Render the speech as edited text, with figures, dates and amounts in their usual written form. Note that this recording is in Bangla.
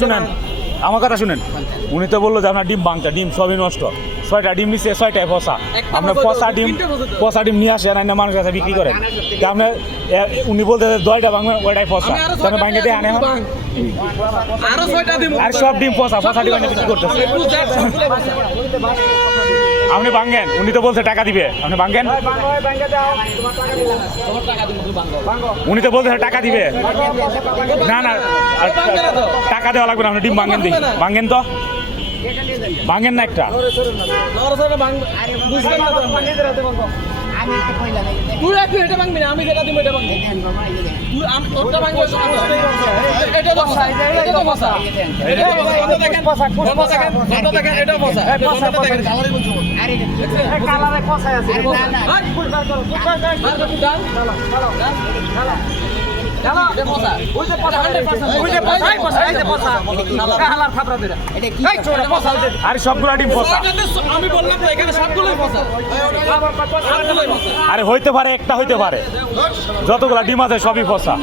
শুনেন আমার কথা শুনেন, উনি তো বললো যে আপনার ডিম ভাঙটা, ডিম সবই নষ্ট। 6টা ডিম নিচ্ছে, 6টায় ফসা। আপনার ফসা ডিম নিয়ে আসেন, না মানুষের কাছে বিক্রি করেন। আপনার উনি বলতে 10টা ভাঙবেন, ওইটাই ফসা। তাহলে ভাঙে দিয়ে আনে আর সব ডিম ফসা ডিম আনে বিক্রি করতেছে। আপনি ভাঙেন, উনি তো বলছে টাকা দিবে, আপনি ভাঙেন। উনি তো বলছে টাকা দিবে। না না, টাকা দেওয়া লাগবে না, আপনি ডিম ভাঙেন, দিই ভাঙেন তো, ভাঙেন না একটা। আমি যেটা দিব এটা ভাঙবি, তোরটা ভাঙবো। এটা তো ফসা, এটা তো ফসা, এটা দেখেন ফসা, দেখেন এটা ফসা, দেখেন কালারই বলছো। আরে কালারে ফসা আছে। আরে সবগুলো ডিম ফসা। আমি বললাম তো এখানে সবগুলোই ফসা। আরে হইতে পারে, একটা হইতে পারে, যতগুলা ডিম আছে সবই ফসা।